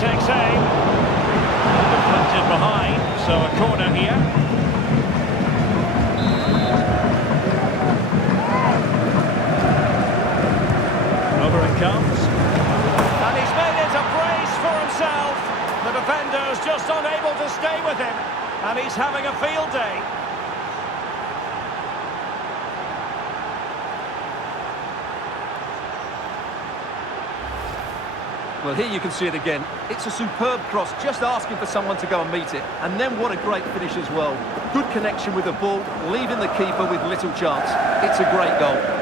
takes aim. Deflected behind, so a corner here. Over it comes. And he's made it a brace for himself. The defender's just unable to stay with him. And he's having a field day. Well, here you can see it again. It's a superb cross, just asking for someone to go and meet it. And then what a great finish as well. Good connection with the ball, leaving the keeper with little chance. It's a great goal.